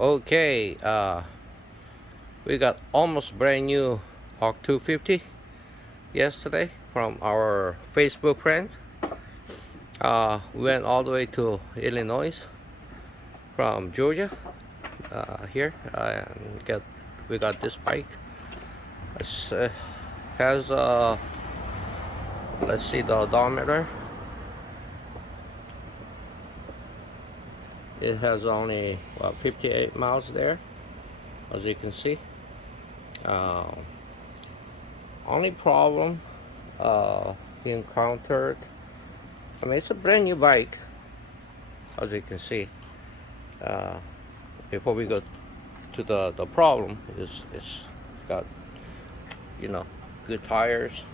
Okay, we got almost brand new Hawk 250 yesterday from our Facebook friends. We went all the way to Illinois from Georgia here and we got this bike. It has let's see the odometer. It has only 58 miles there, as you can see. Uh, Only problem he encountered, I mean, it's a brand new bike, as you can see. Uh, Before we go to the problem, it's got, good tires,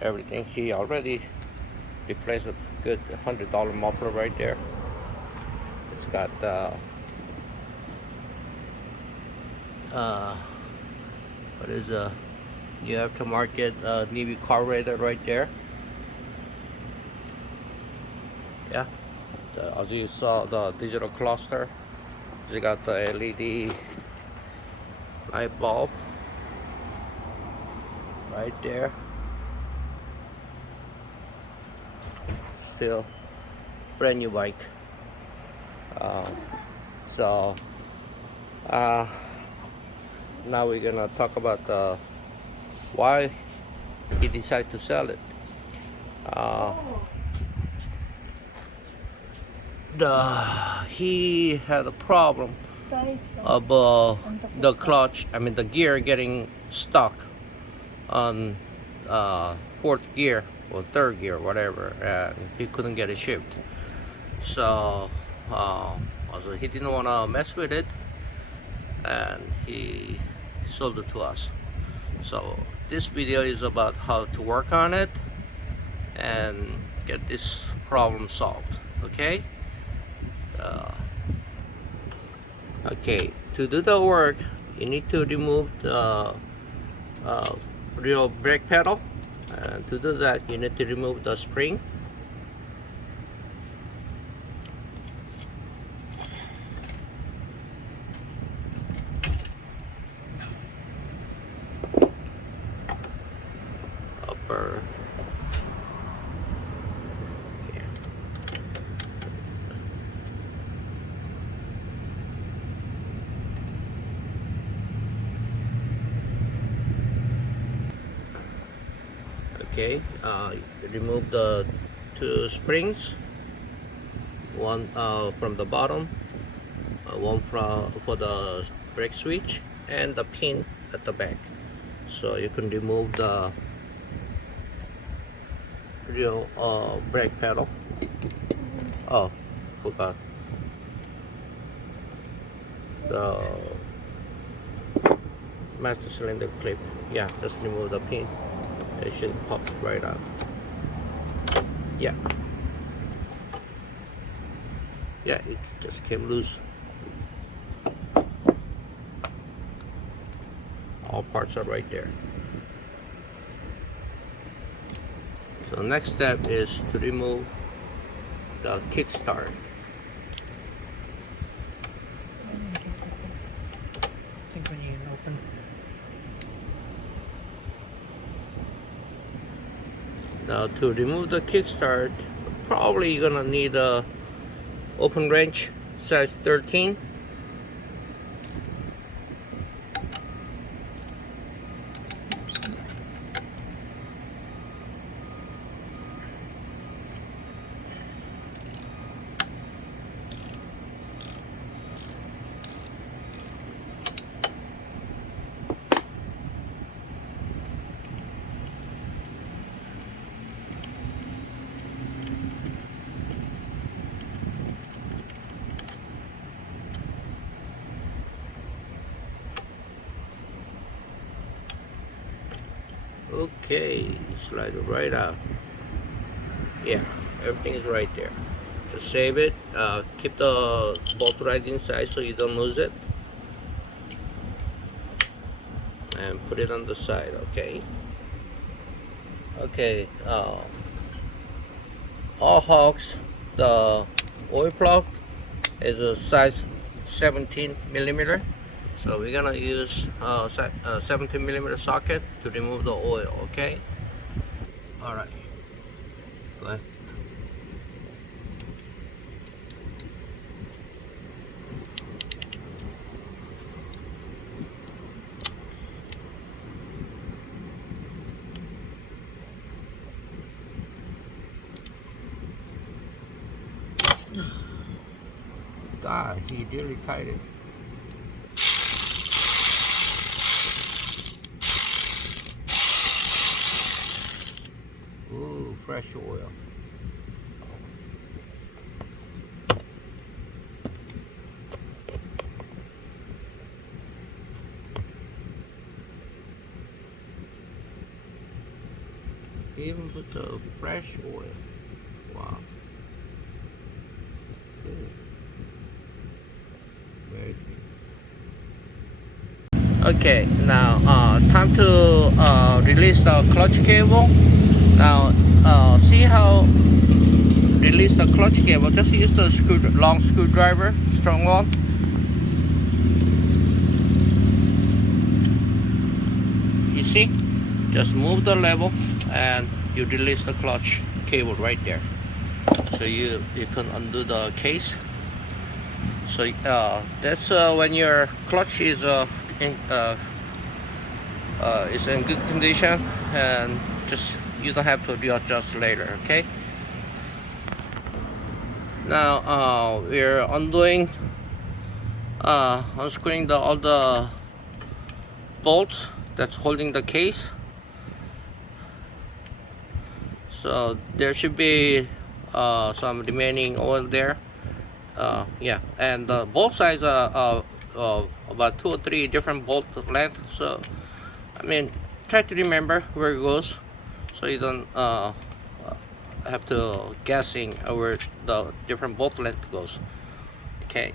everything. He already replaced a good $100 muffler right there. It's got what is new aftermarket Navy carburetor right there. Yeah, as you saw, the digital cluster. It's got the LED light bulb right there. Still brand new bike. So now we're gonna talk about why he decided to sell it. He had a problem of the clutch, I mean the gear getting stuck on fourth gear or third gear, whatever, and he couldn't get it shipped. So also he didn't want to mess with it, and he sold it to us. So this video is about how to work on it and get this problem solved. Okay. Okay, to do the work, you need to remove the real brake pedal, and to do that, you need to remove the spring. Upper. Okay, remove the two springs, one from the bottom, one for the brake switch, and the pin at the back. So you can remove the real brake pedal. Oh, forgot the master cylinder clip. Yeah, just remove the pin. It should pop right out. Yeah, it just came loose. All parts are right there. So next step is to remove the kickstart. I think when you open. Now to remove the kickstart, probably you're gonna need a open wrench size 13. Okay, slide it right out. Yeah, everything is right there. Just save it. Keep the bolt right inside so you don't lose it. And put it on the side, okay? Okay, all Hawks, the oil plug is a size 17 millimeter. So we're gonna use 17 millimeter socket to remove the oil. Okay. All right. Go ahead. God, he really tied it. Ooh, fresh oil. Even with the fresh oil. Wow. Ooh. Very good. Okay, now it's time to release the clutch cable. Now, see how release the clutch cable? Just use the long screwdriver, strong one. You see? Just move the level and you release the clutch cable right there. So you can undo the case. So that's when your clutch is in good condition, and just you don't have to readjust later. Okay. Now we're undoing, unscrewing all the bolts that's holding the case. So there should be some remaining oil there. Yeah, and the bolt size are about 2 or 3 different bolt lengths. So I mean, try to remember where it goes, so you don't have to guessing where the different bolt length goes. Okay.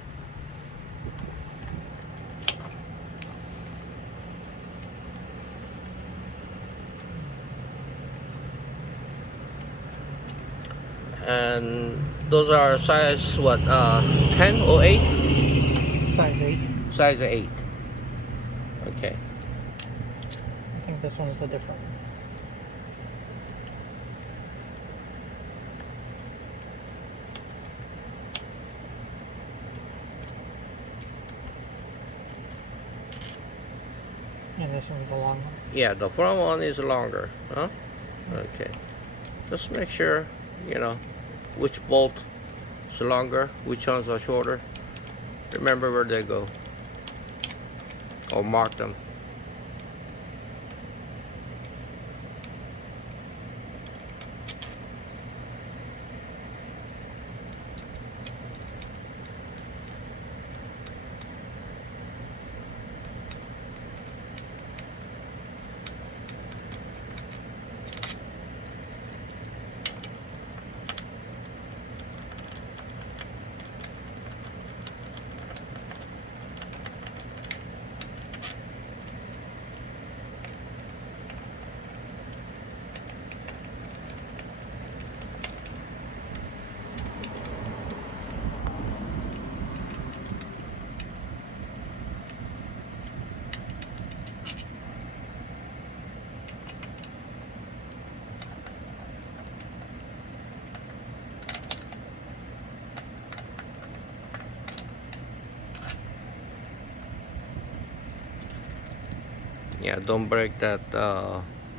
And those are size what? 10 or 8? Size 8. Size 8. Okay. I think this one's the different one. And this one's the long one. Yeah, the front one is longer, huh? Okay. Just make sure, you know, which bolt is longer, which ones are shorter. Remember where they go. Or mark them. Yeah, don't break that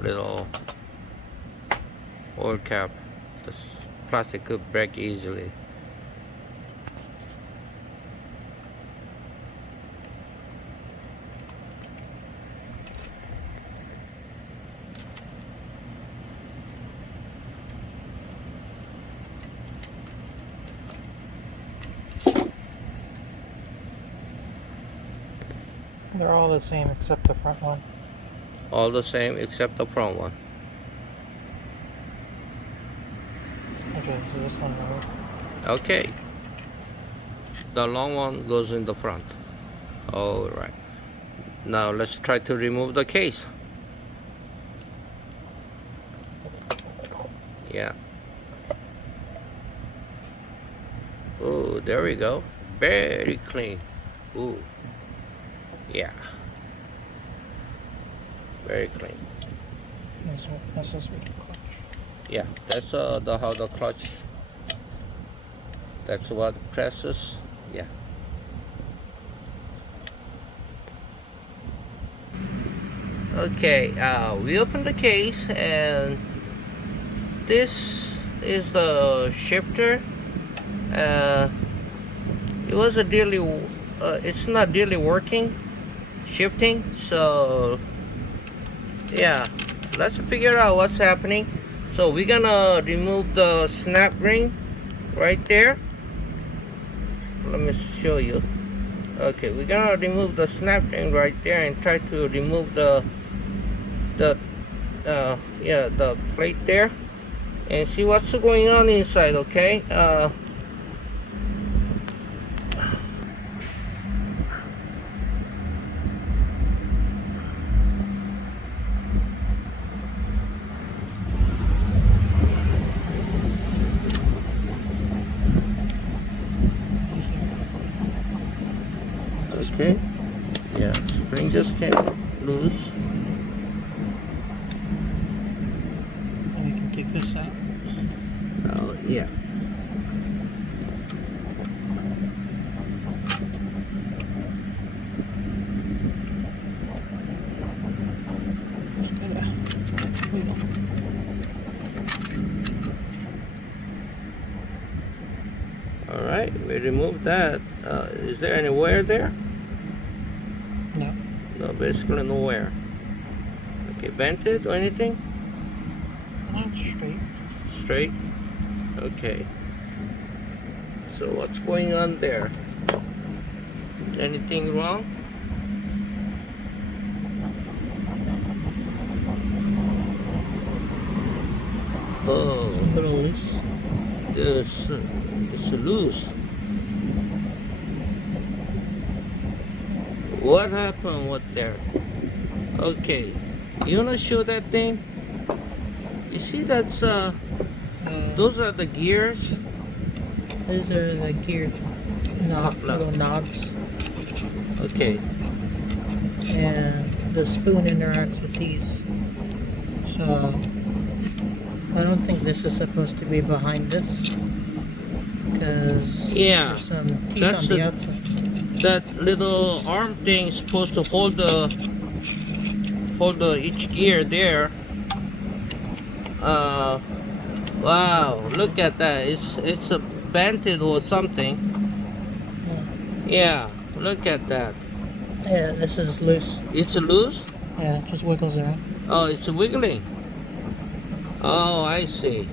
little oil cap. This plastic could break easily. They're all the same except the front one. All the same except the front one. Okay, so this one now. Okay. The long one goes in the front. All right. Now let's try to remove the case. Yeah. Oh, there we go. Very clean. Ooh. Yeah. Very clean. That's supposed to be the clutch. Yeah, that's how the clutch. That's what presses. Yeah. Okay. We opened the case, and this is the shifter. It was a daily. It's not daily working, shifting. So yeah, let's figure out what's happening. So we're gonna remove the snap ring right there. Let me show you. Okay, we're gonna remove the snap ring right there and try to remove the plate there and see what's going on inside. Okay. Okay. Yeah, spring just came loose. And we can take this out. Oh, yeah. Just gotta wiggle. All right, we removed that. Is there any wear there? No. No, basically no wear. Okay, vented or anything? That's straight. Straight? Okay. So what's going on there? Anything wrong? Oh, A little loose. it's loose. What happened with there? Okay, you wanna show that thing? You see that's those are the gears. Those are the gear little knobs. Okay. And the spoon interacts with these. So I don't think this is supposed to be behind this. Because Yeah, there's some teeth that's on the a- outside. That little arm thing is supposed to hold the each gear there. Wow, look at that. It's a banded or something. Yeah, look at that. Yeah, this is loose. It's loose? Yeah, it just wiggles around. Oh, it's wiggling. Oh, I see.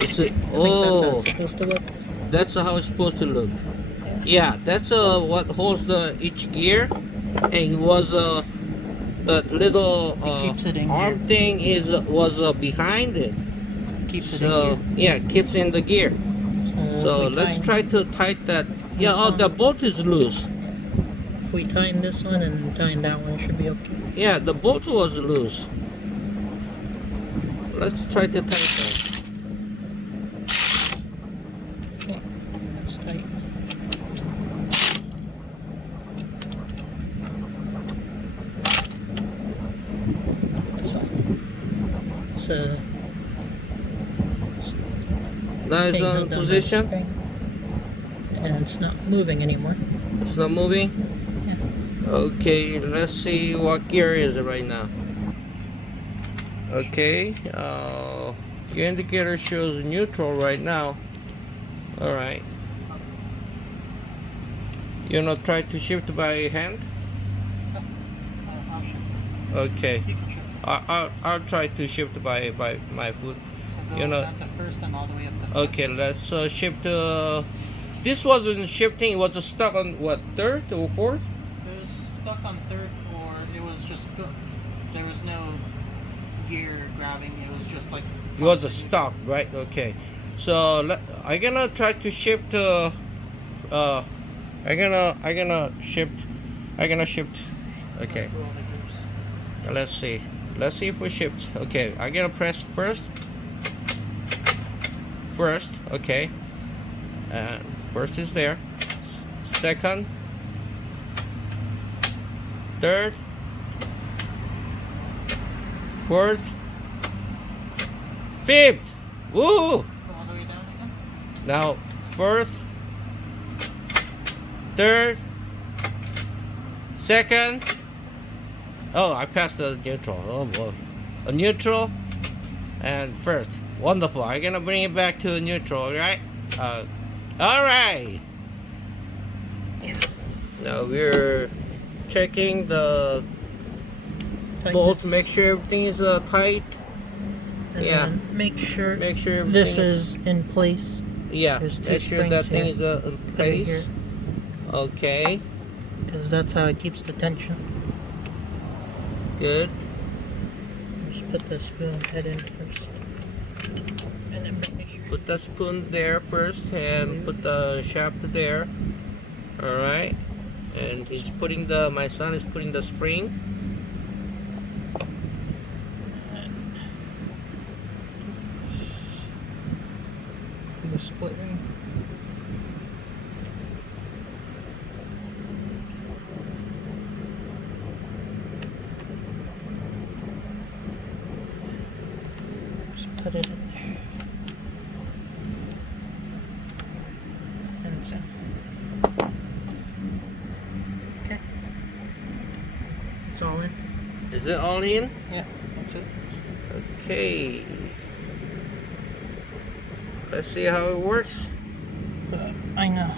It's a, I think that's how oh, it's supposed to look. that's how it's supposed to look. Yeah, that's what holds the each gear, and it was the little keeps it in arm gear. thing was behind it. Keeps it So in yeah, keeps in the gear. gear. So if we let's tighten- try to tighten that. Yeah, This oh, one. the bolt is loose. If we tighten this one and tighten that one, it should be okay. Yeah, the bolt was loose. Let's try to tighten that. Yeah, it's tight. This one. So That is thing on held down by the position. spring. And it's not moving anymore. It's not moving. Okay, let's see what gear is it right now. Okay, your indicator shows neutral right now. All right. You wanna try to shift by hand? I'll shift. Okay. You can shift. I'll try to shift by my foot. Go You know- at the first and all the way up to fifth. Okay, let's shift. This wasn't shifting. It was stuck on what, third or fourth? It was stuck on third, or it was just there was no gear grabbing. It was just like It was a constantly- stock, right? Okay. So I'm gonna try to shift. I'm gonna shift. Okay. through all the gears. Let's see. Let's see if we shift. Okay. I'm gonna press first. Okay. And first is there, second, third, fourth, fifth. Woo! Go all the way down again. Now first, third, second. Oh, I passed the neutral. Oh boy, a neutral and first. Wonderful. I'm gonna bring it back to neutral, right? All right. Now we're checking the bolts, make sure everything is tight. And Yeah. then make sure everything this is in place. Yeah. There's two Make sure that springs thing here. is in place. Okay. Because that's how it keeps the tension. Good. Just put the spoon head in first. And then bring it here. Put the spoon there first and put the shaft there. All right. And he's putting my son is putting the spring. Do a split ring. Just put it in there. And it's in. Okay. It's all in. Is it all in? Yeah, that's it. Okay. Let's see how it works. I know.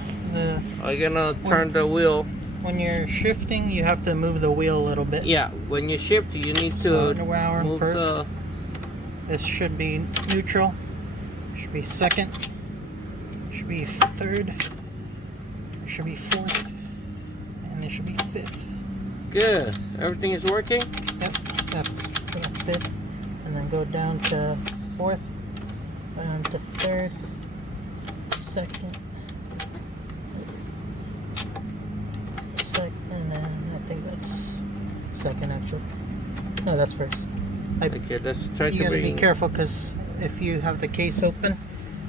I'm gonna turn the wheel. When you're shifting, you have to move the wheel a little bit. Yeah, when you shift, you need So, to we're in move first. This should be neutral. Should be second. Should be third. Should be fourth. And there should be fifth. Good. Everything is working? Yep, that's fifth. And then go down to fourth. Down to third. Second. And then I think that's second actually. No, that's first. Okay, let's try You to gotta bring... be careful because if you have the case open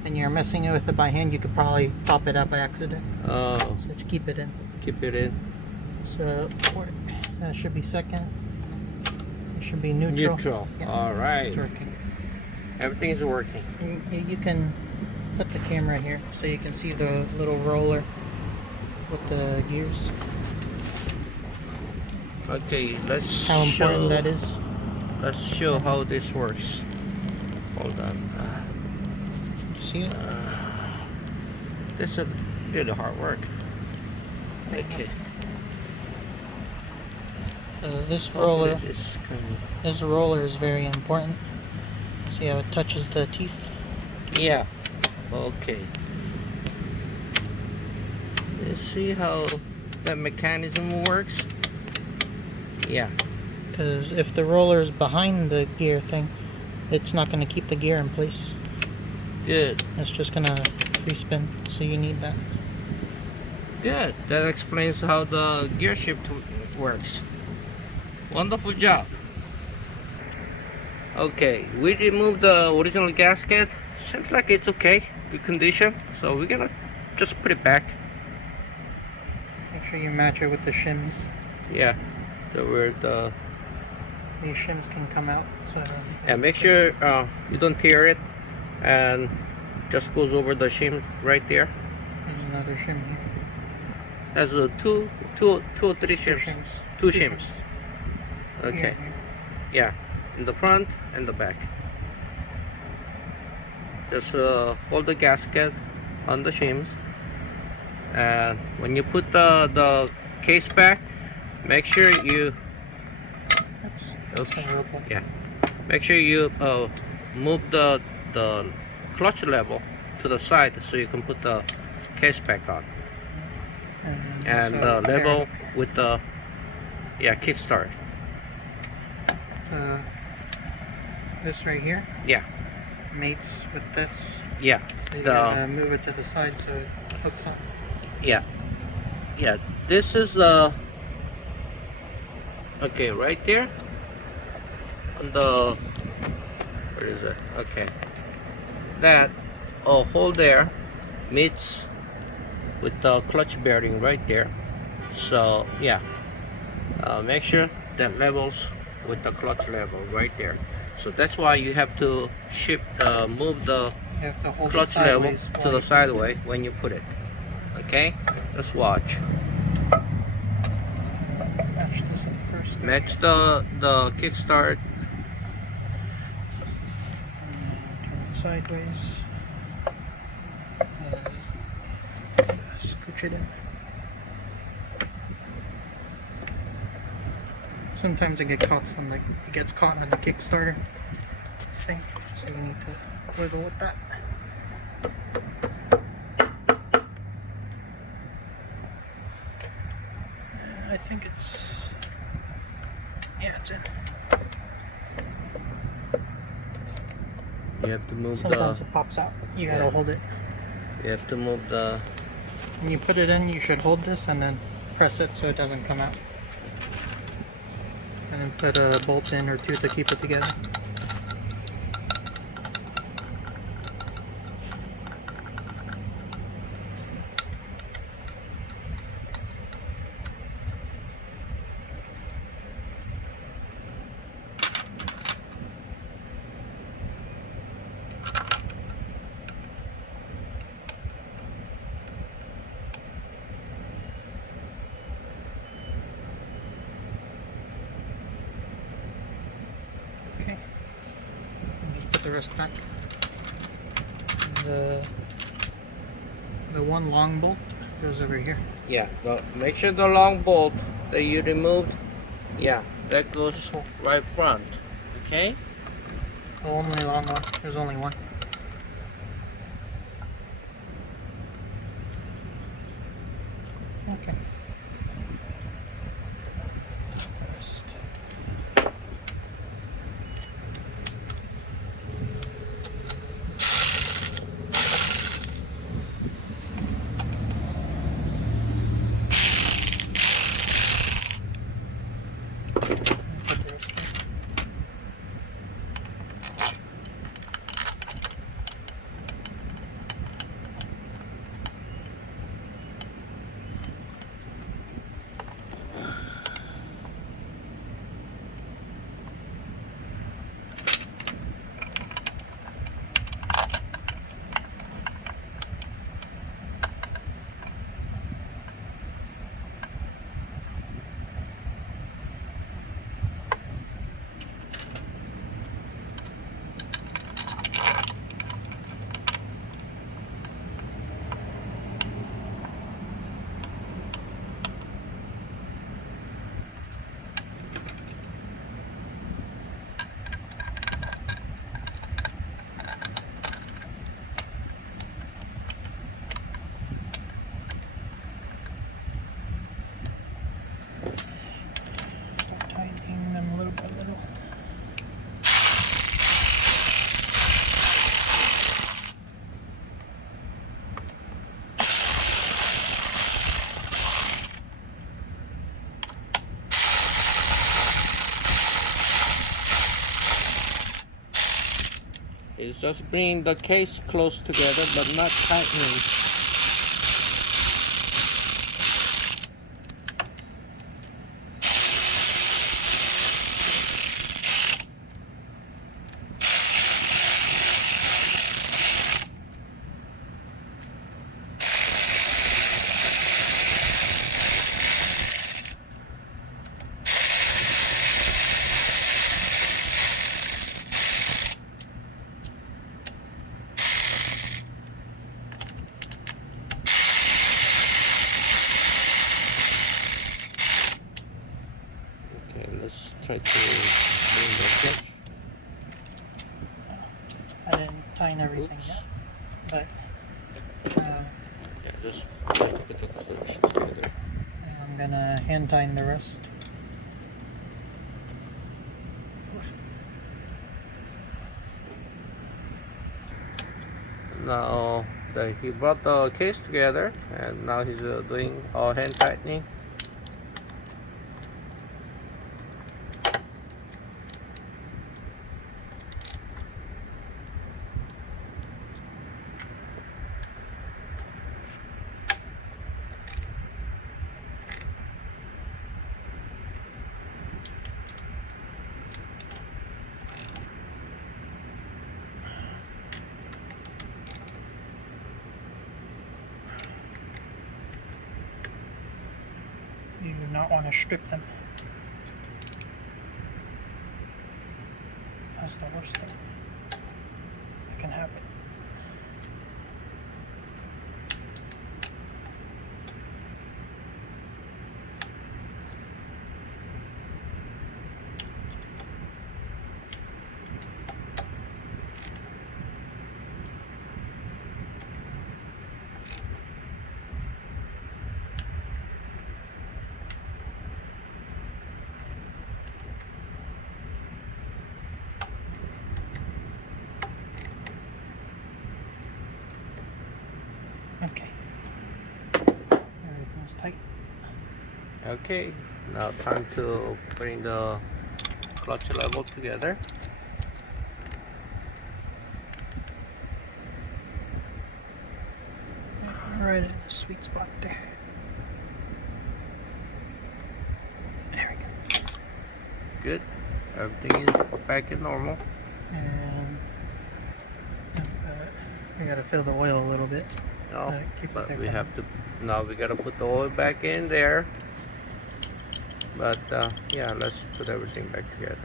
and you're messing with it by hand, you could probably pop it out by accident. Oh, So just keep it in. keep it in. So that should be second. It should be neutral. Neutral. Yeah, All right. it's working. Everything is working. You can put the camera here so you can see the little roller with the gears. Okay, let's How show... important that is. Let's show how this works. Hold on. See it? This is really hard work. Okay. This Hopefully roller, this can... this roller is very important. See how it touches the teeth? Yeah. Okay. Let's see how that mechanism works. Yeah. Because if the roller is behind the gear thing, it's not going to keep the gear in place. Good. It's just going to free spin, so you need that. Good. That explains how the gear shift works. Wonderful job. Okay, we removed the original gasket. Seems like it's okay, good condition. So we're gonna just put it back. Make sure you match it with the shims. Yeah, so where These shims can come out. So and make sure you don't tear it, and just goes over the shim right there. there's another shim here. Has two or three Two shims. Two shims. Okay. Here. Yeah, in the front and the back. Just hold the gasket on the shims, and when you put the case back, make sure you Oops. yeah, make sure you move the clutch level to the side so you can put the case back on, and level with the kickstart. This right here Yeah, mates with this. yeah, So you gotta move it to the side so it hooks up. yeah. This is okay right there on the where is it? Okay, that hole there meets with the clutch bearing right there. So yeah, make sure that levels with the clutch level right there. So that's why you have to move the You have to hold it clutch level sideways to while the you put it in. sideway when you put it. Okay, let's watch. Match this up first. Match the kickstart. And turn it sideways. Scooch it in. Sometimes it gets caught on the Kickstarter thing, so you need to wiggle with that. I think it's it's in. You have to move Sometimes it pops out. You gotta hold it. You have to move the. When you put it in, you should hold this and then press it so it doesn't come out. And then put a bolt in or two to keep it together. Okay. And just put the rest back. And the one long bolt goes over here. Yeah, make sure the long bolt that you removed, that goes right front. Okay. The only long one. There's only one. Okay. Tightening them little by little. It's just bringing the case close together, but not tightening. Okay, let's try to bring the clutch. I didn't tighten everything yet, but Just put the clutch together. I'm gonna hand tighten the rest. Now that he brought the case together, and now he's doing all hand tightening. not want to strip them. That's the worst thing that can happen. Okay. Everything's tight. Okay, now time to bring the clutch level together. Right in the sweet spot there. There we go. Good. Everything is back in normal. And we gotta fill the oil a little bit. No, Keep it but there we for have to. Now we gotta put the oil back in there. But yeah, let's put everything back together.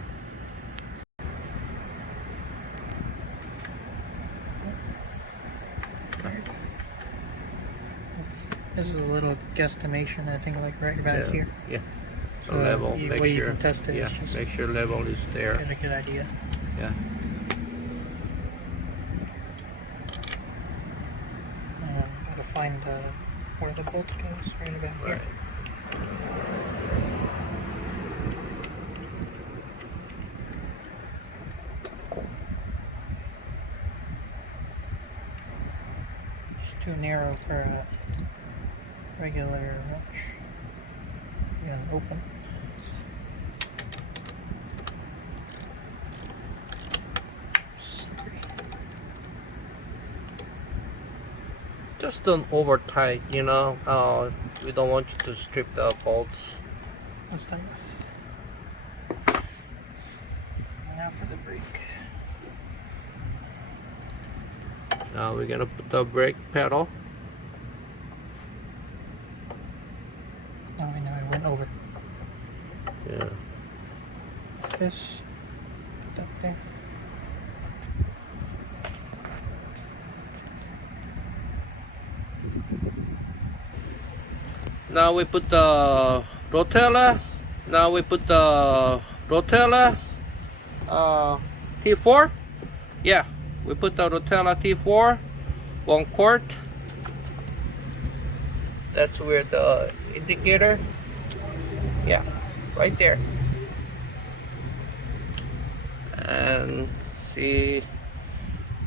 This is a little guesstimation, I think, like right about here. Yeah. So So level, the make way you sure. can test it Yeah, is just make sure level is there. get a good idea. Yeah. Gotta find where the bolt goes, right about here. Right. It's too narrow for a regular wrench. And open. Just don't over tight, you know. We don't want you to strip the bolts. That's tight enough. Now for the brake. Now we're gonna put the brake pedal. Oh, I know, I went over. Yeah. Like this. Put that there. Now we put the rotella. Now we put the rotella T4. Yeah, we put the rotella T4, 1 quart. That's where the indicator. Yeah, right there. And see,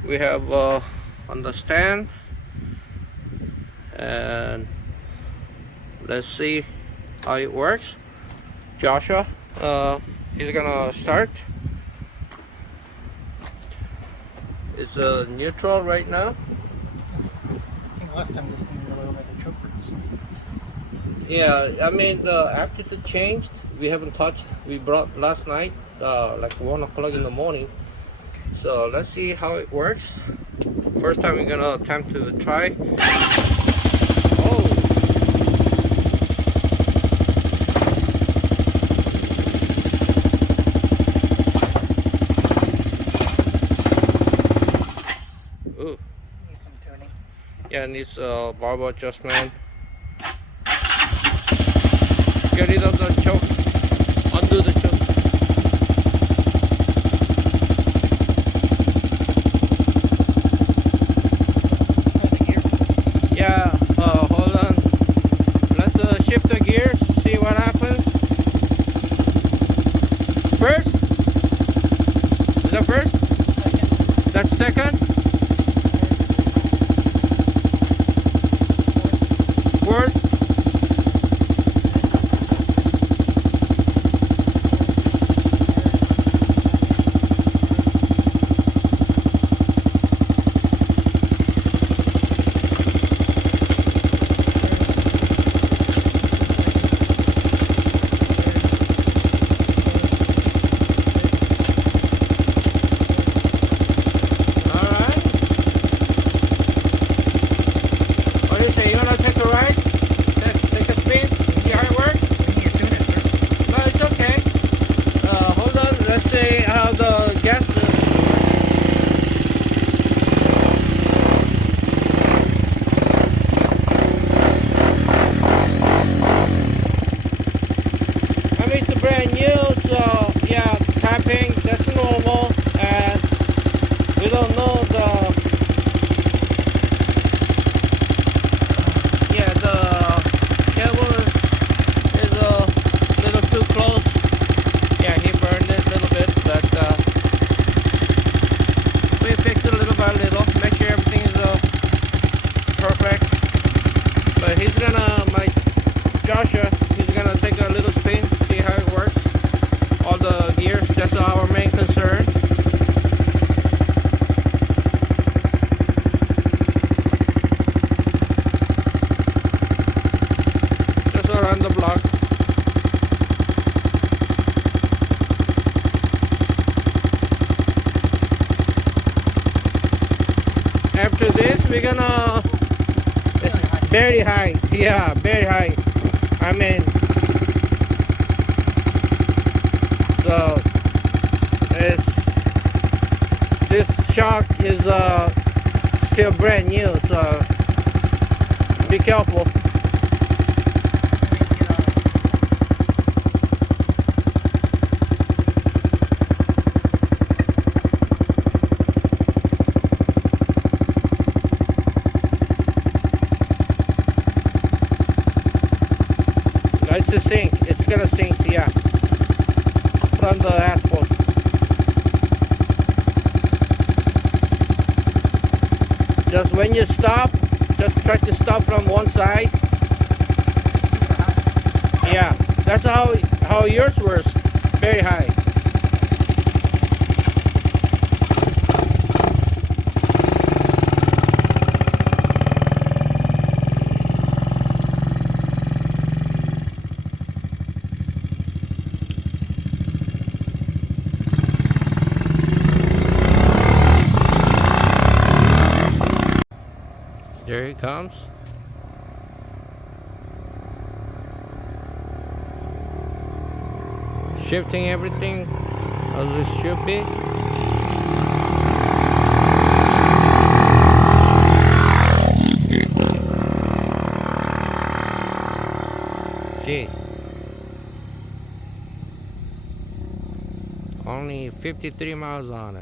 we have on the stand, and let's see how it works. Joshua is gonna start. It's neutral right now. I think last time this needed a little bit of choke. So. Yeah, I mean the altitude changed. We haven't touched. We brought last night, like 1 o'clock in the morning. So let's see how it works. First time we're gonna attempt to try. Oh. Ooh. Need some tuning. Yeah, needs a barb adjustment. Get rid of the choke. Undo the choke. Yeah, hold on. Let's shift the gears, see what happens. First? Is that first? Second. That's second? Fourth? my Joshua, he's gonna take a little spin, see how it works. All the gears, that's our main concern. Just around the block. After this, we're gonna, it's very high. Yeah, very high. I mean, so it's, this shock is still brand new, so be careful. It's a sink. It's gonna sink, yeah, from the asphalt. Just when you stop, just try to stop from one side. Yeah, that's how yours works. Very high. There he comes. Shifting everything as it should be. Jeez. Only 53 miles on it.